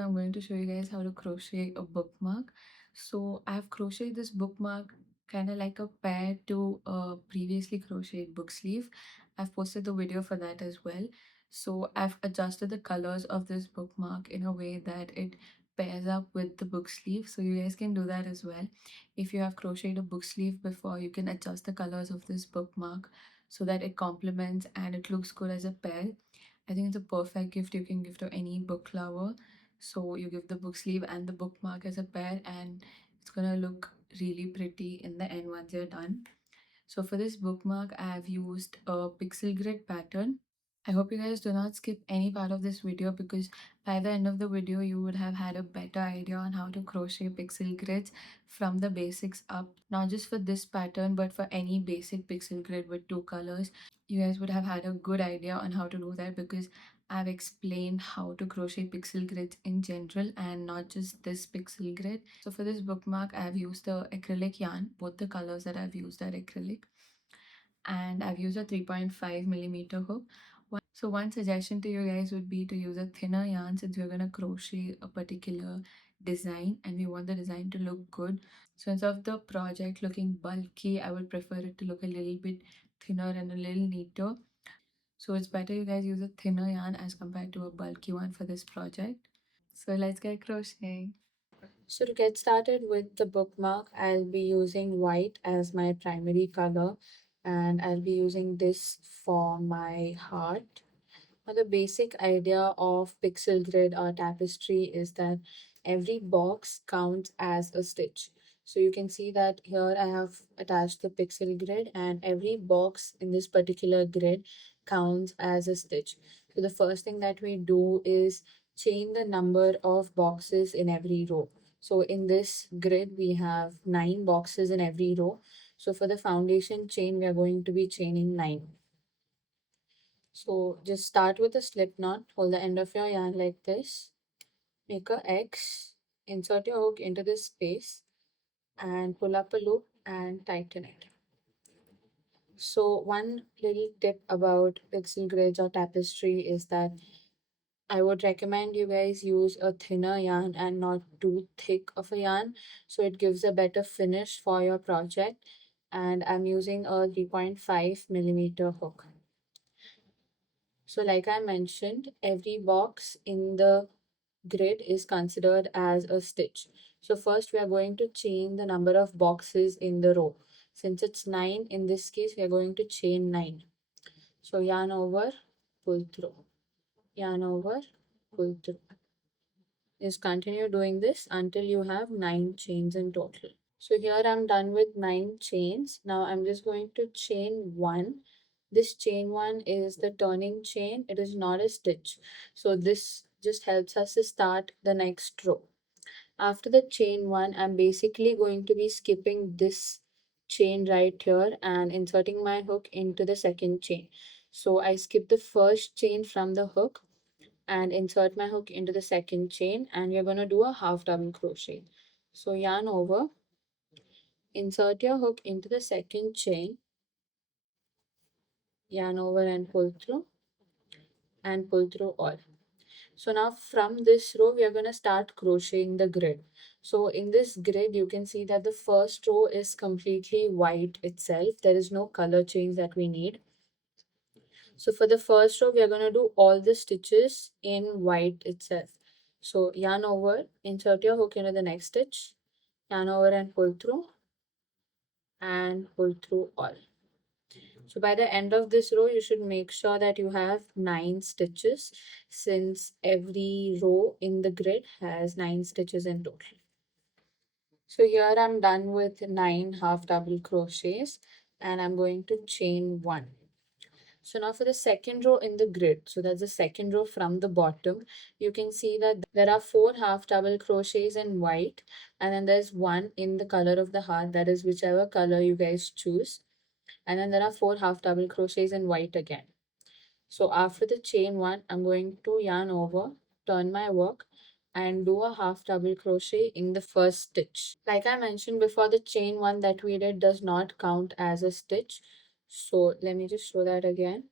video, I'm going to show you guys how to crochet a bookmark. So I've crocheted this bookmark kind of like a pair to a previously crocheted book sleeve. I've posted the video for that as well. So I've adjusted the colors of this bookmark in a way that it pairs up with the book sleeve. So you guys can do that as well. If you have crocheted a book sleeve before, you can adjust the colors of this bookmark so that it complements and it looks good as a pair. I think it's a perfect gift you can give to any book lover. So you give the book sleeve and the bookmark as a pair, and it's gonna look really pretty in the end once you're done. So for this bookmark, I have used a pixel grid pattern. I hope you guys do not skip any part of this video, because by the end of the video, you would have had a better idea on how to crochet pixel grids from the basics up. Not just for this pattern, but for any basic pixel grid with two colors. You guys would have had a good idea on how to do that, because I've explained how to crochet pixel grids in general and not just this pixel grid. So for this bookmark, I've used the acrylic yarn. Both the colors that I've used are acrylic, and I've used a 3.5 millimeter hook. So one suggestion to you guys would be to use a thinner yarn, since we're gonna crochet a particular design and we want the design to look good. So instead of the project looking bulky, I would prefer it to look a little bit thinner and a little neater. So it's better you guys use a thinner yarn as compared to a bulky one for this project. So let's get crocheting. So to get started with the bookmark, I'll be using white as my primary color, and I'll be using this for my heart. Now, the basic idea of pixel grid or tapestry is that every box counts as a stitch. So you can see that here I have attached the pixel grid, and every box in this particular grid counts as a stitch. So the first thing that we do is chain the number of boxes in every row. So in this grid, we have 9 boxes in every row. So for the foundation chain, we are going to be chaining 9. So just start with a slip knot, hold the end of your yarn like this, make a X, insert your hook into this space and pull up a loop and tighten it. So one little tip about pixel grids or tapestry is that I would recommend you guys use a thinner yarn and not too thick of a yarn, so it gives a better finish for your project. And I'm using a 3.5 millimeter hook. So like I mentioned, every box in the grid is considered as a stitch. So first we are going to chain the number of boxes in the row. Since it's 9, in this case we are going to chain 9. So yarn over, pull through, yarn over, pull through. Just continue doing this until you have 9 chains in total. So here I'm done with 9 chains. Now I'm just going to chain 1. This chain 1 is the turning chain. It is not a stitch. So this just helps us to start the next row. After the chain 1, I'm basically going to be skipping this chain right here and inserting my hook into the second chain. So I skip the first chain from the hook and insert my hook into the second chain, and we're going to do a half double crochet. So yarn over, insert your hook into the second chain, yarn over and pull through all. So now from this row, we are going to start crocheting the grid. So in this grid, you can see that the first row is completely white itself. There is no color change that we need. So for the first row, we are going to do all the stitches in white itself. So yarn over, insert your hook into the next stitch, yarn over and pull through all. So by the end of this row, you should make sure that you have 9 stitches, since every row in the grid has 9 stitches in total. So here I'm done with 9 half double crochets, and I'm going to chain 1. So now for the second row in the grid, so that's the second row from the bottom, you can see that there are 4 half double crochets in white, and then there's one in the color of the heart, that is whichever color you guys choose. And then there are 4 half double crochets in white again. So after the chain 1, I'm going to yarn over, turn my work, and do a half double crochet in the first stitch. Like I mentioned before, the chain 1 that we did does not count as a stitch. So let me just show that again.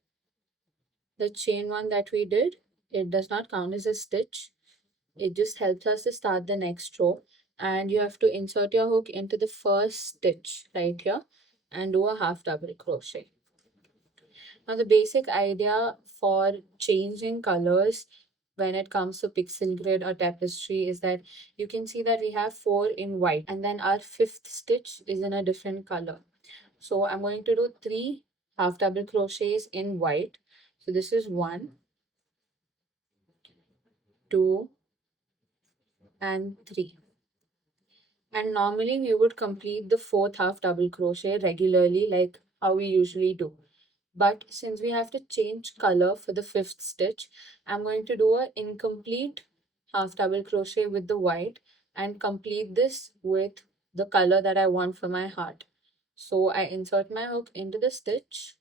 The chain 1 that we did, it does not count as a stitch. It just helps us to start the next row, and you have to insert your hook into the first stitch right here and do a half double crochet. Now the basic idea for changing colors when it comes to pixel grid or tapestry is that you can see that we have 4 in white and then our 5th stitch is in a different color. So I'm going to do 3 half double crochets in white. So this is 1, 2 and 3. And normally we would complete the 4th half double crochet regularly like how we usually do. But since we have to change color for the 5th stitch, I'm going to do an incomplete half double crochet with the white and complete this with the color that I want for my heart. So I insert my hook into the stitch,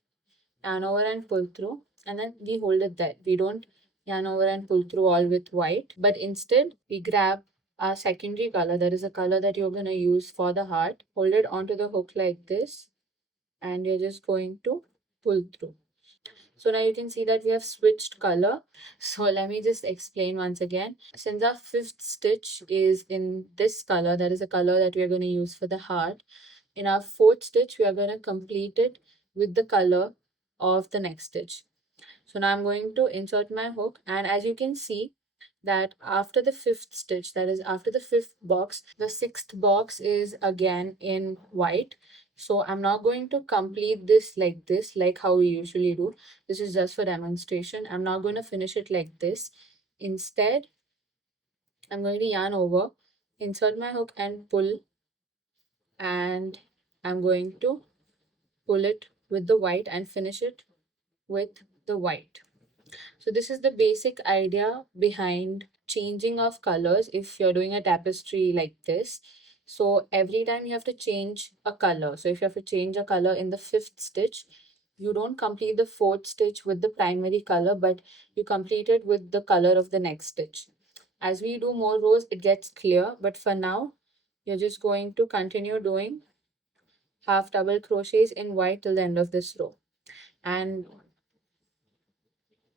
yarn over and pull through, and then we hold it there. We don't yarn over and pull through all with white, but instead we grab our secondary color, that is a color that you're going to use for the heart, hold it onto the hook like this, and you're just going to pull through. So now you can see that we have switched color. So let me just explain once again. Since our 5th stitch is in this color, that is a color that we are going to use for the heart, in our 4th stitch, we are going to complete it with the color of the next stitch. So now I'm going to insert my hook, and as you can see that after the 5th stitch, that is after the 5th box, the 6th box is again in white. So I'm not going to complete this like how we usually do. This is just for demonstration. I'm not going to finish it like this. Instead, I'm going to yarn over, insert my hook and pull, and I'm going to pull it with the white and finish it with the white. So this is the basic idea behind changing of colors if you're doing a tapestry like this. So every time you have to change a color. So if you have to change a color in the 5th stitch, you don't complete the 4th stitch with the primary color, but you complete it with the color of the next stitch. As we do more rows, it gets clear, but for now, you're just going to continue doing half double crochets in white till the end of this row. And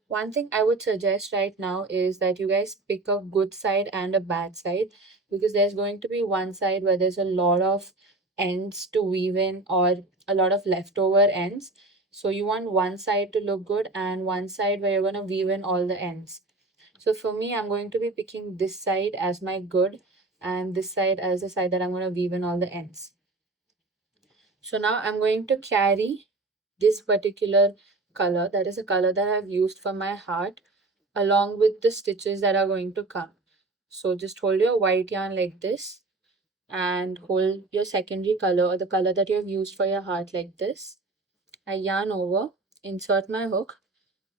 one thing I would suggest right now is that you guys pick a good side and a bad side, because there's going to be one side where there's a lot of ends to weave in or a lot of leftover ends. So you want one side to look good and one side where you're going to weave in all the ends. So for me, I'm going to be picking this side as my good and this side as the side that I'm going to weave in all the ends. So now I'm going to carry this particular color, that is a color that I've used for my heart, along with the stitches that are going to come. So just hold your white yarn like this and hold your secondary color or the color that you have used for your heart like this. I yarn over, insert my hook,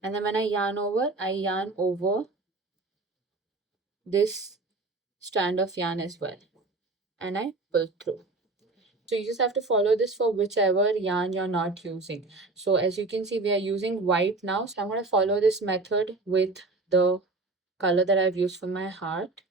and then when I yarn over this strand of yarn as well, and I pull through. So you just have to follow this for whichever yarn you're not using. So as you can see, we are using white now. So I'm going to follow this method with the color that I've used for my heart.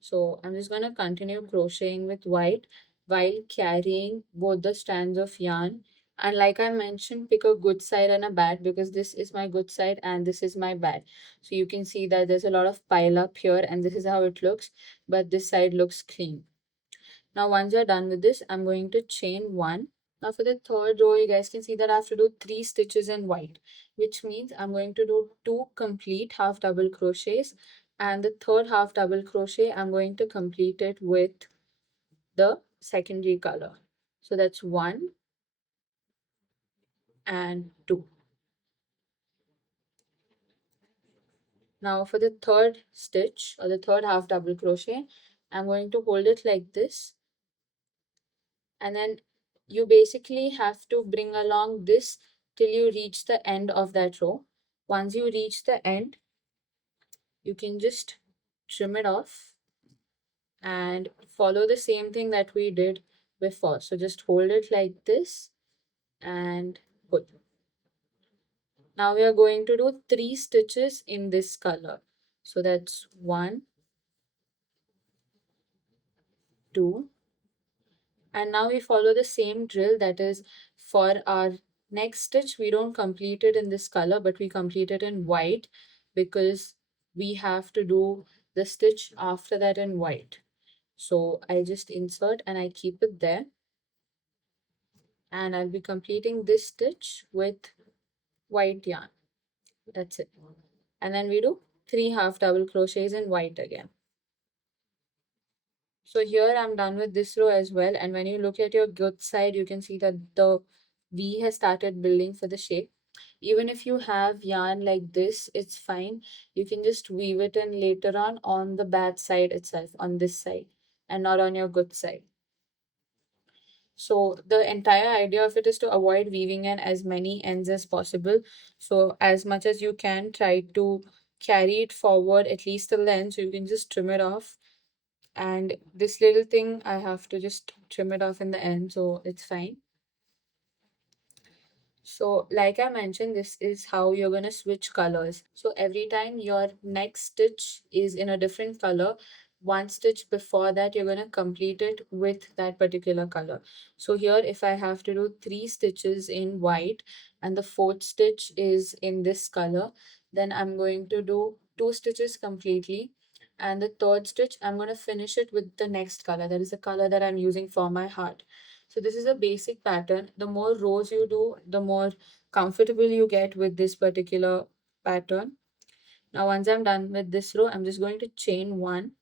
So I'm just going to continue crocheting with white while carrying both the strands of yarn. And like I mentioned, pick a good side and a bad, because this is my good side and this is my bad. So you can see that there's a lot of pile up here and this is how it looks, but this side looks clean. Now once you're done with this, I'm going to chain 1. Now for the 3rd row, you guys can see that I have to do 3 stitches in white, which means I'm going to do 2 complete half double crochets, and the 3rd half double crochet, I'm going to complete it with the secondary color. So that's 1 and 2. Now for the 3rd stitch or the 3rd half double crochet, I'm going to hold it like this, and then you basically have to bring along this till you reach the end of that row. Once you reach the end, you can just trim it off and follow the same thing that we did before. So just hold it like this and pull. Now we are going to do 3 stitches in this color. So that's 1, 2, and now we follow the same drill, that is for our next stitch we don't complete it in this color but we complete it in white, because we have to do the stitch after that in white. So I just insert and I keep it there, and I'll be completing this stitch with white yarn. That's it. And then we do 3 half double crochets in white again. So here I'm done with this row as well. And when you look at your good side, you can see that the V has started building for the shape. Even if you have yarn like this, it's fine. You can just weave it in later on the bad side itself, on this side, and not on your good side. So the entire idea of it is to avoid weaving in as many ends as possible. So as much as you can, try to carry it forward at least till the end, so you can just trim it off. And this little thing, I have to just trim it off in the end, so it's fine. So like I mentioned, this is how you're going to switch colors. So every time your next stitch is in a different color, one stitch before that, you're going to complete it with that particular color. So here, if I have to do 3 stitches in white and the fourth stitch is in this color, then I'm going to do 2 stitches completely. And the third stitch, I'm going to finish it with the next color. That is the color that I'm using for my heart. So this is a basic pattern. The more rows you do, the more comfortable you get with this particular pattern. Now once I'm done with this row, I'm just going to chain one.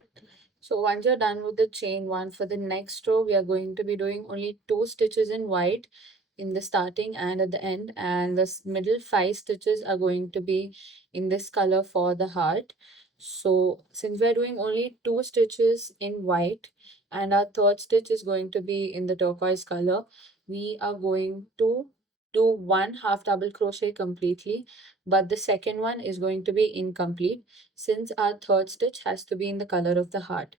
So once you're done with the chain one, for the next row, we are going to be doing only 2 stitches in white in the starting and at the end, and the middle 5 stitches are going to be in this color for the heart. So since we're doing only 2 stitches in white and our third stitch is going to be in the turquoise color, we are going to do 1 half double crochet completely, but the second one is going to be incomplete since our third stitch has to be in the color of the heart.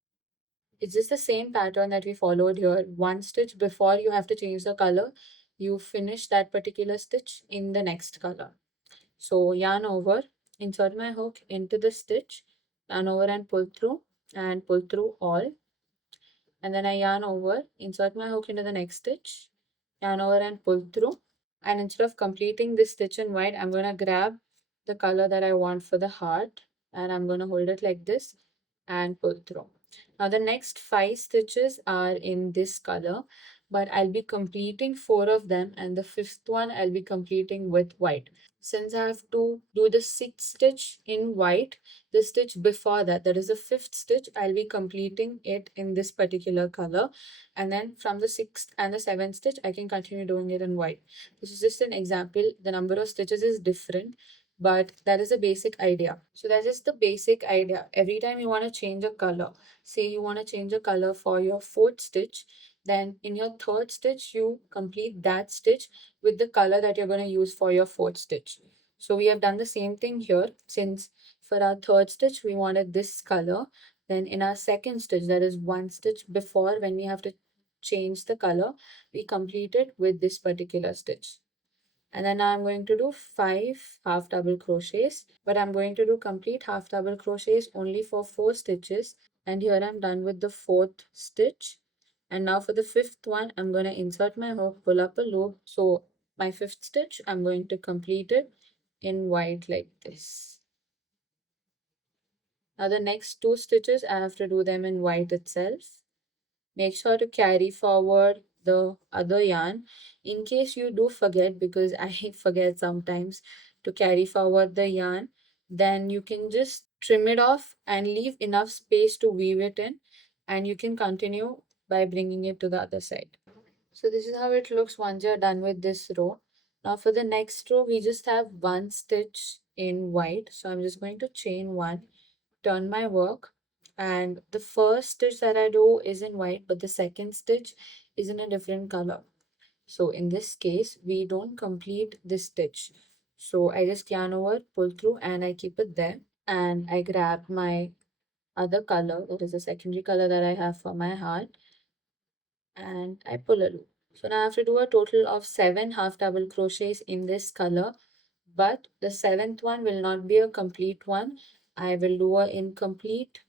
It's just the same pattern that we followed here. One stitch before you have to change the color, you finish that particular stitch in the next color. So yarn over, insert my hook into the stitch, yarn over and pull through all. And then I yarn over, insert my hook into the next stitch, yarn over and pull through. And instead of completing this stitch in white, I'm going to grab the color that I want for the heart and I'm going to hold it like this and pull through. Now the next 5 stitches are in this color, but I'll be completing 4 of them and the fifth one I'll be completing with white. Since I have to do the 6th stitch in white, the stitch before that, that is the 5th stitch, I'll be completing it in this particular color. And then from the 6th and the 7th stitch, I can continue doing it in white. This is just an example. The number of stitches is different, but that is the basic idea. So that is the basic idea. Every time you want to change a color, say you want to change a color for your 4th stitch, then in your 3rd stitch, you complete that stitch with the color that you're going to use for your 4th stitch. So we have done the same thing here. Since for our 3rd stitch, we wanted this color, then in our 2nd stitch, that is one stitch before when we have to change the color, we complete it with this particular stitch. And then I'm going to do 5 half double crochets, but I'm going to do complete half double crochets only for 4 stitches. And here I'm done with the 4th stitch. And now for the 5th one, I'm going to insert my hook, pull up a loop. So my 5th stitch, I'm going to complete it in white like this. Now the next 2 stitches, I have to do them in white itself. Make sure to carry forward the other yarn in case you do forget, because I forget sometimes to carry forward the yarn. Then you can just trim it off and leave enough space to weave it in, and you can continue by bringing it to the other side. So this is how it looks once you're done with this row. Now for the next row, we just have one stitch in white. So I'm just going to chain one, turn my work, and the first stitch that I do is in white, but the second stitch is in a different color. So in this case, we don't complete this stitch. So I just yarn over, pull through, and I keep it there. And I grab my other color, that is the secondary color that I have for my heart, and I pull a loop. So now I have to do a total of 7 half double crochets in this color, but the 7th one will not be a complete one. I will do a incomplete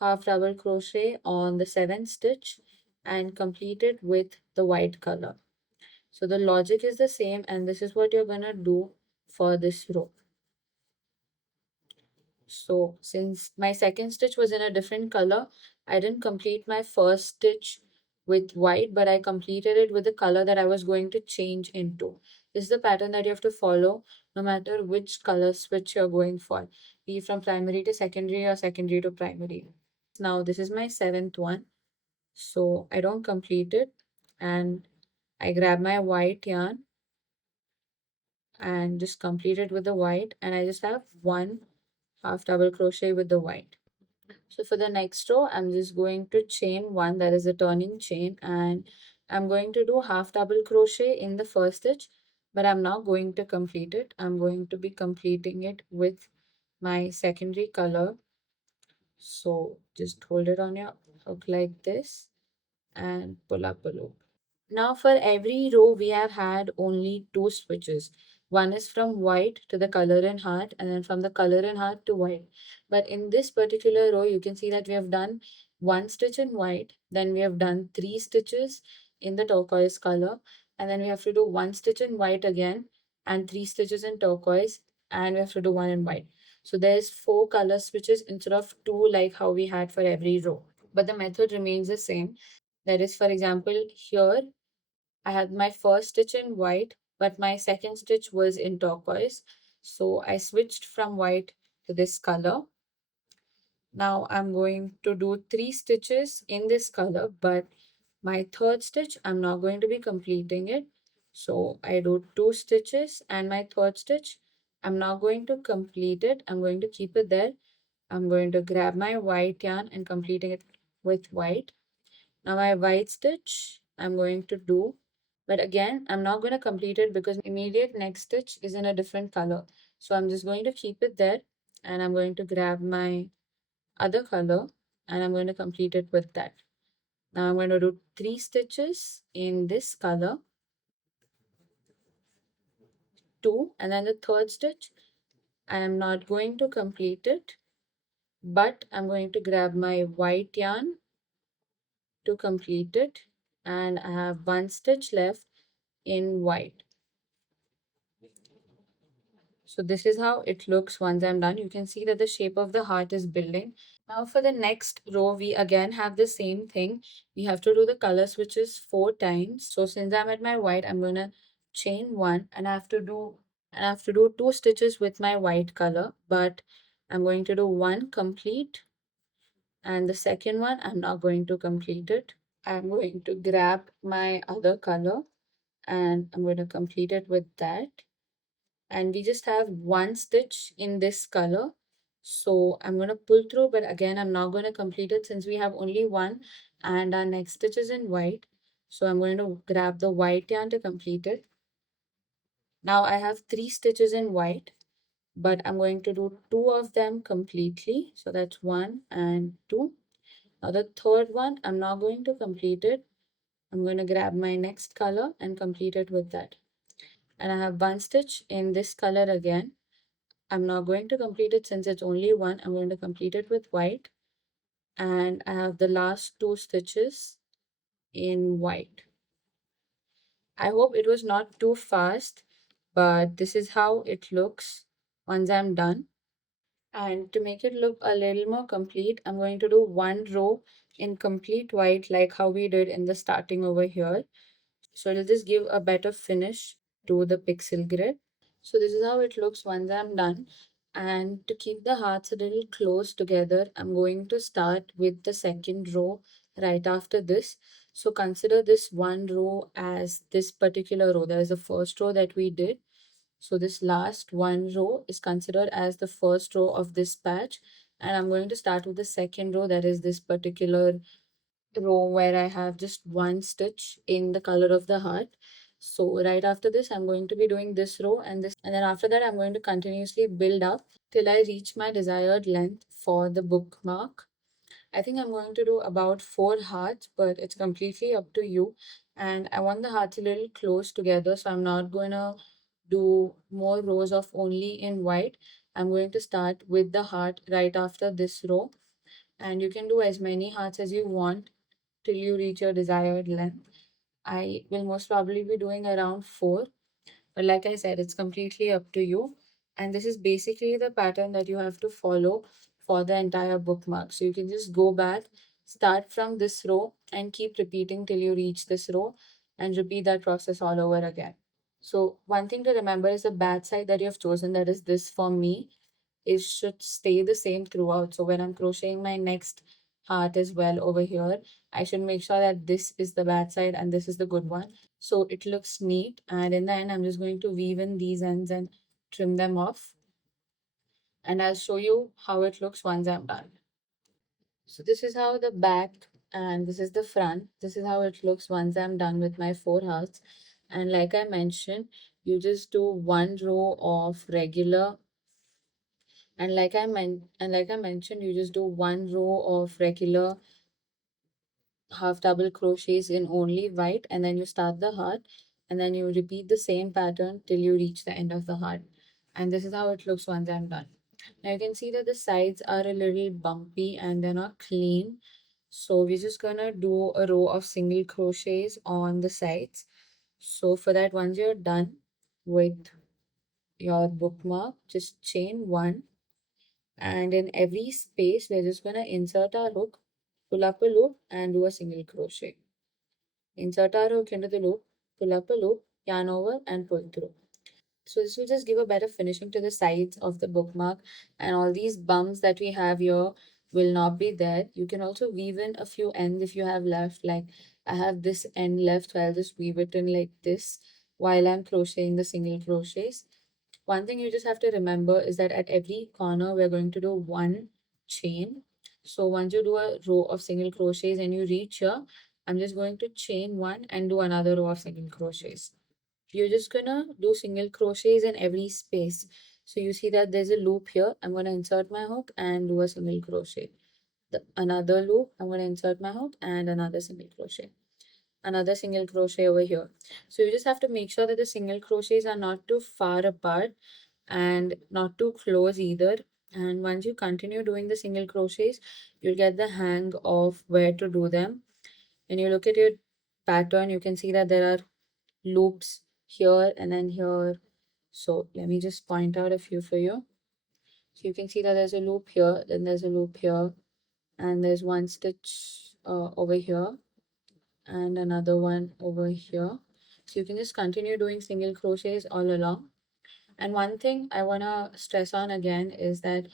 half double crochet on the 7th stitch and complete it with the white color. So the logic is the same, and this is what you're gonna do for this row. So since my second stitch was in a different color, I didn't complete my first stitch with white, but I completed it with the color that I was going to change into. This is the pattern that you have to follow no matter which color switch you're going for, be it from primary to secondary or secondary to primary. Now this is my seventh one. So I don't complete it, and I grab my white yarn and just complete it with the white, and I just have one half double crochet with the white. So for the next row, I'm just going to chain one, that is a turning chain, and I'm going to do half double crochet in the first stitch, but I'm not going to complete it. I'm going to be completing it with my secondary color. So just hold it on your hook like this and pull up a loop. Now for every row, we have had only two switches. One is from white to the color in heart, and then from the color in heart to white. But in this particular row, you can see that we have done one stitch in white, then we have done three stitches in the turquoise color, and then we have to do one stitch in white again, and three stitches in turquoise, and we have to do one in white. So there's four color switches instead of two like how we had for every row. But the method remains the same. That is, for example, here I had my first stitch in white, but my second stitch was in turquoise. So I switched from white to this color. Now I'm going to do three stitches in this color, but my third stitch, I'm not going to be completing it. So I do two stitches, and my third stitch, I'm not going to complete it. I'm going to keep it there. I'm going to grab my white yarn and completing it with white. Now my white stitch I'm going to do, but again, I'm not going to complete it because immediate next stitch is in a different color. So I'm just going to keep it there, and I'm going to grab my other color, and I'm going to complete it with that. Now I'm going to do three stitches in this color, two, and then the third stitch, I am not going to complete it, but I'm going to grab my white yarn to complete it, and I have one stitch left in white. So this is how it looks once I'm done. You can see that the shape of the heart is building. Now for the next row, we again have the same thing. We have to do the color switches 4 times. So since I'm at my white, I'm gonna chain one, and I have to do two stitches with my white color, but I'm going to do one complete, and the second one I'm not going to complete it. I'm going to grab my other color, and I'm going to complete it with that, and we just have one stitch in this color. So I'm going to pull through, but again, I'm not going to complete it since we have only one, and our next stitch is in white. So I'm going to grab the white yarn to complete it. Now I have three stitches in white, but I'm going to do two of them completely. So that's one and two. Now the third one, I'm not going to complete it. I'm going to grab my next color and complete it with that. And I have one stitch in this color again. I'm not going to complete it since it's only one. I'm going to complete it with white. And I have the last two stitches in white. I hope it was not too fast, but this is how it looks once I'm done. And to make it look a little more complete, I'm going to do one row in complete white like how we did in the starting over here. So it'll just give a better finish to the pixel grid. So this is how it looks once I'm done. And to keep the hearts a little close together, I'm going to start with the second row right after this. So consider this one row as this particular row. That is the first row that we did. So this last one row is considered as the first row of this patch. And I'm going to start with the second row, that is this particular row where I have just one stitch in the color of the heart. So right after this, I'm going to be doing this row and this, and then after that, I'm going to continuously build up till I reach my desired length for the bookmark. I think I'm going to do about 4 hearts, but it's completely up to you. And I want the hearts a little close together, so I'm not going to do more rows of only in white. I'm going to start with the heart right after this row, and you can do as many hearts as you want till you reach your desired length. I will most probably be doing around 4, but like I said, it's completely up to you. And this is basically the pattern that you have to follow for the entire bookmark. So you can just go back, start from this row and keep repeating till you reach this row and repeat that process all over again. So one thing to remember is the back side that you have chosen, that is this for me, it should stay the same throughout. So when I'm crocheting my next heart as well over here, I should make sure that this is the bad side and this is the good one. So it looks neat. And in the end, I'm just going to weave in these ends and trim them off. And I'll show you how it looks once I'm done. So this is how the back and this is the front. This is how it looks once I'm done with my 4 hearts. And like I mentioned, you just do one row of regular, and like I mentioned, you just do one row of regular half double crochets in only white, and then you start the heart, and then you repeat the same pattern till you reach the end of the heart. And this is how it looks once I'm done. Now you can see that the sides are a little bumpy and they're not clean. So we're just gonna do a row of single crochets on the sides. So for that, once you're done with your bookmark, just chain one, and in every space we're just going to insert our hook, pull up a loop and do a single crochet. Insert our hook into the loop, pull up a loop, yarn over and pull through. So this will just give a better finishing to the sides of the bookmark, and all these bumps that we have here will not be there. You can also weave in a few ends if you have left, like I have this end left, so I'll just weave it in like this while I'm crocheting the single crochets. One thing you just have to remember is that at every corner, we're going to do one chain. So once you do a row of single crochets and you reach here, I'm just going to chain one and do another row of single crochets. You're just gonna do single crochets in every space. So you see that there's a loop here. I'm gonna insert my hook and do a single crochet. Another loop, I'm gonna insert my hook and another single crochet. Another single crochet over here. So you just have to make sure that the single crochets are not too far apart and not too close either. And once you continue doing the single crochets, you'll get the hang of where to do them. When you look at your pattern, you can see that there are loops here and then here. So let me just point out a few for you. So you can see that there's a loop here, then there's a loop here, and there's one stitch over here and another one over here. So you can just continue doing single crochets all along. And one thing I want to stress on again is that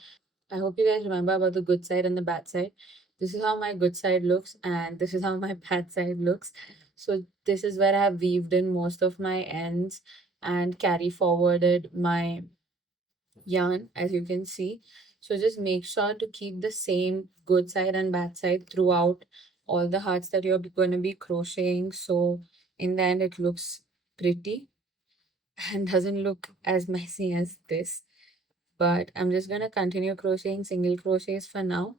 I hope you guys remember about the good side and the bad side. This is how my good side looks, and this is how my bad side looks. So this is where I have weaved in most of my ends and carry forwarded my yarn, as you can see. So just make sure to keep the same good side and bad side throughout all the hearts that you're going to be crocheting. So in the end, it looks pretty and doesn't look as messy as this. But I'm just going to continue crocheting single crochets for now,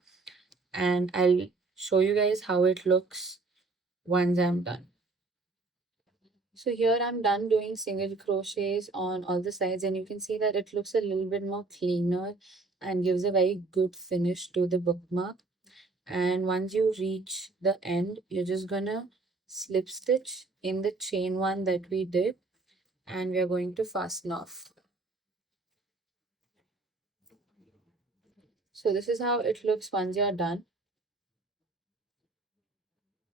and I'll show you guys how it looks once I'm done. So here I'm done doing single crochets on all the sides, and you can see that it looks a little bit more cleaner and gives a very good finish to the bookmark. And once you reach the end, you're just gonna slip stitch in the chain one that we did, and we are going to fasten off. So this is how it looks once you're done.